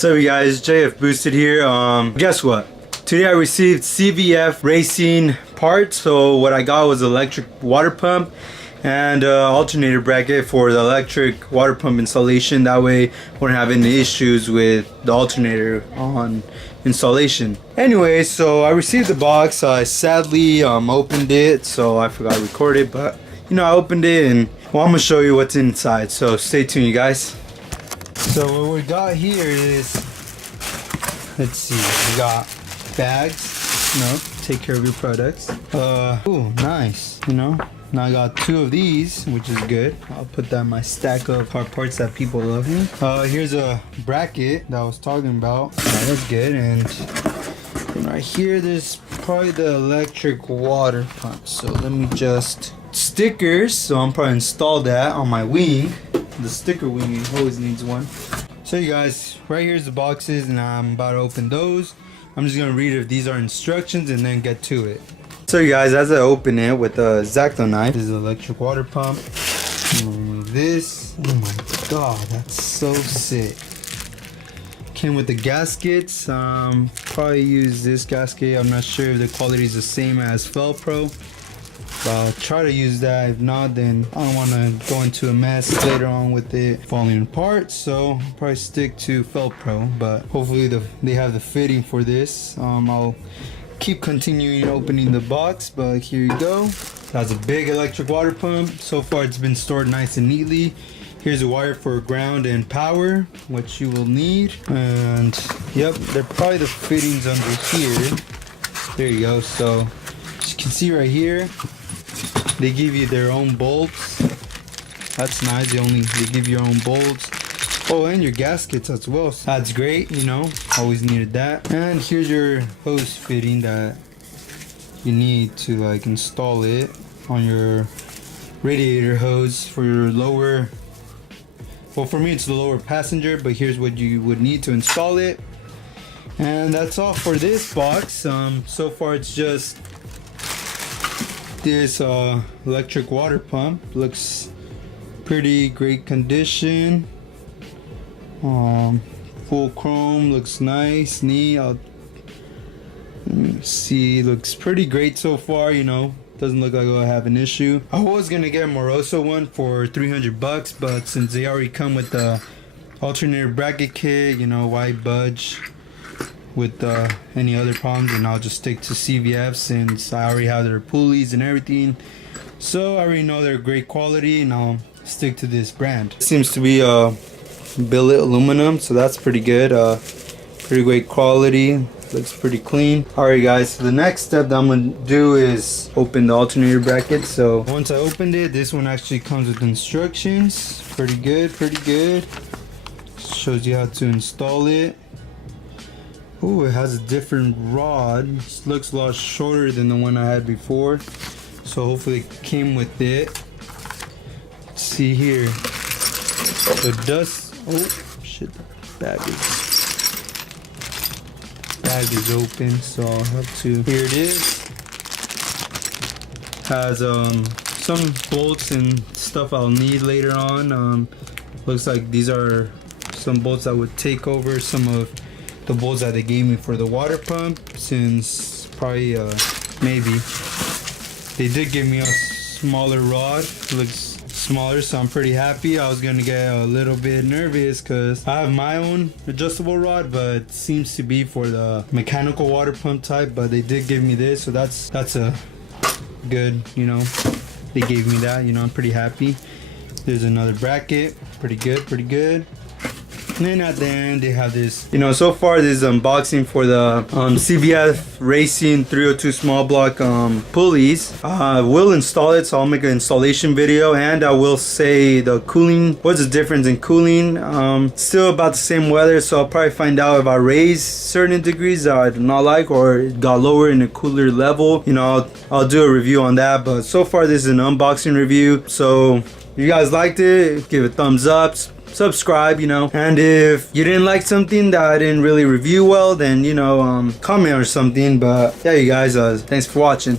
So you guys, JFBoosted here. Guess what? Today I received CVF Racing parts. So what I got was electric water pump and alternator bracket for the electric water pump installation. That way I wouldn't have any issues with the alternator on installation. Anyway, so I received the box. I sadly opened it, so I forgot to record it, but you know, I opened it and well, I'm gonna show you what's inside, so stay tuned, you guys. So what we got here is, let's see, we got bags, you know, take care of your products. Ooh, nice, you know. Now I got 2 of these, which is good. I'll put that in my stack of hard parts that people love me. Here's a bracket that I was talking about. That's good. And right here, there's probably the electric water pump. So let me just stickers. So I'm probably install that on my wing. The sticker wing always needs one. So you guys, right here's the boxes, and I'm about to open those. I'm just gonna read if these are instructions and then get to it. So you guys, as I open it with a X-Acto knife, this is an electric water pump. Remove this. Oh my god, that's so sick. Came with the gaskets. Probably use this gasket. I'm not sure if the quality is the same as Felpro, but I'll try to use that. If not, then I don't want to go into a mess later on with it falling apart, so I'll probably stick to Felpro, but hopefully they have the fitting for this. I'll keep continuing opening the box, but here you go. That's a big electric water pump. So far it's been stored nice and neatly. Here's a wire for ground and power, which you will need. And yep, they're probably the fittings under here. There you go. So as you can see right here, they give you their own bolts. That's nice. They give you your own bolts. Oh, and your gaskets as well. So that's great, you know, always needed that. And here's your hose fitting that you need to like install it on your radiator hose for your lower, well, for me it's the lower passenger, but here's what you would need to install it. And that's all for this box. So far it's just this electric water pump. Looks pretty great condition. Full chrome, looks nice, neat. Let me see, looks pretty great so far, you know. Doesn't look like I'll have an issue. I was gonna get a Moroso one for 300 bucks, but since they already come with the alternator bracket kit, you know, why budge with any other problems, and I'll just stick to CVF since I already have their pulleys and everything. So I already know they're great quality, and I'll stick to this brand. It seems to be billet aluminum, so that's pretty good. Pretty great quality, looks pretty clean. Alright guys, so the next step that I'm gonna do is open the alternator bracket. So once I opened it, this one actually comes with instructions. Pretty good, pretty good. Shows you how to install it. Oh, it has a different rod. This looks a lot shorter than the one I had before, so hopefully it came with it. Let's see here. So it does. Oh shit, the bag is open, so I'll have to, here it is. Has some bolts and stuff I'll need later on. Looks like these are some bolts that would take over some of the bolts that they gave me for the water pump, since probably maybe they did give me a smaller rod. Looks smaller, so I'm pretty happy. I was gonna get a little bit nervous because I have my own adjustable rod, but it seems to be for the mechanical water pump type, but they did give me this, so that's a good, you know, they gave me that, you know, I'm pretty happy. There's another bracket, pretty good, pretty good. And then at the end they have this, you know, so far this is unboxing for the CVF Racing 302 small block pulleys. I will install it, so I'll make an installation video, and I will say the cooling, what's the difference in cooling. Still about the same weather, so I'll probably find out if I raise certain degrees that I do not like, or it got lower in a cooler level. You know, I'll do a review on that, but so far this is an unboxing review. So if you guys liked it, give it a thumbs up, subscribe, you know, and if you didn't like something that I didn't really review well, then, you know, comment or something. But yeah, you guys, thanks for watching.